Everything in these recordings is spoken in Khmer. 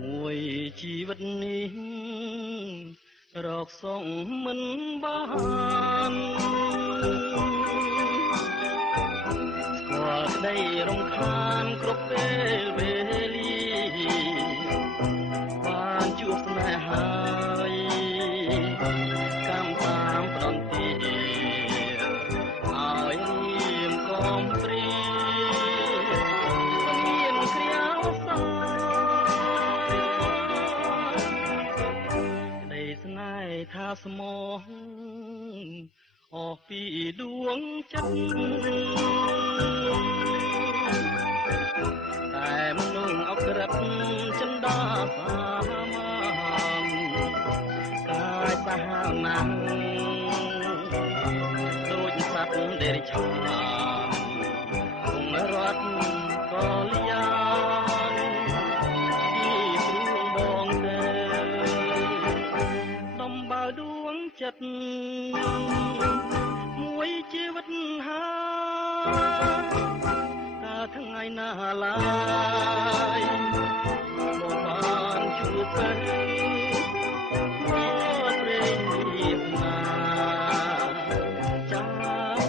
មួយជីវិតនេះរកសងមិនបានស្គាល់ក្តីរំខានគ្រប់ពេលវេលាបានជួបស្នេហាហើយកម្មតាមប្រន្ទាឲ្យរៀមកំព្រាមានគ្រាសា ស្នេហ៍ថាស្មោះអស់ពីដួងចិត្តតែមនុស្សអក្រិតចិន្តាសាមកាយសាហាវណាស់ដូចសត្វដេរិឆានគង់រត់ក៏លៀនពីព្រួងបងទៅដំបើដួងចិត្តមួយជីវិតហើយតើថ្ងៃណាឡើយមកបានជួបទៅព្រេងរៀបណាចាំម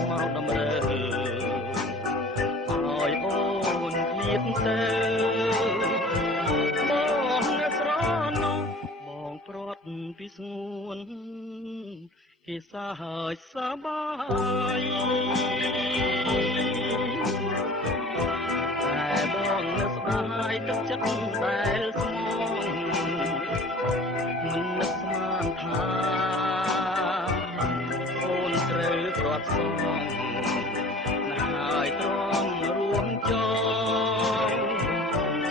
កតម្រើឲ្យអូនឃ្លាតទៅបងអ្នកស្រណោះបងព្រាត់ពីស្ងួនគេសាហើយសបាយតែបងនៅស្ដាយទឹកចិត្តដែលស្មងមិននឹកស្មានថាអូនត្រូវព្រាត់សងណាស់ហើយទ្រាំរួមចង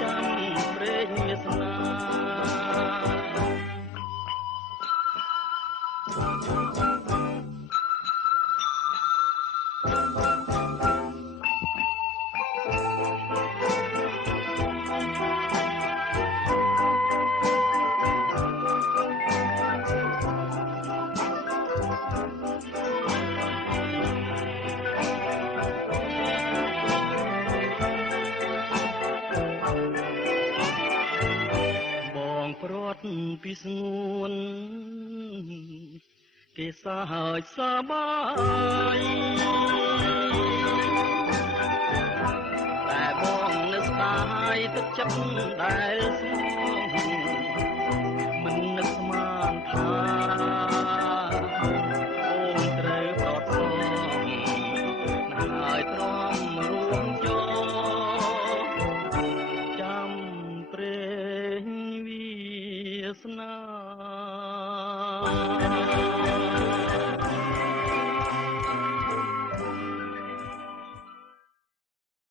ចាំព្រេងវាសនាព្រាត់ពីស្ងួនគេសាហើយសបាយតែបងនៅស្ដាយទឹកចិត្តដែលស្មងមិននឹកស្មានថាអូនត្រូវប្រត់សងណាស់ហើយទ្រាំរួមចចាំព្រេងវាសនា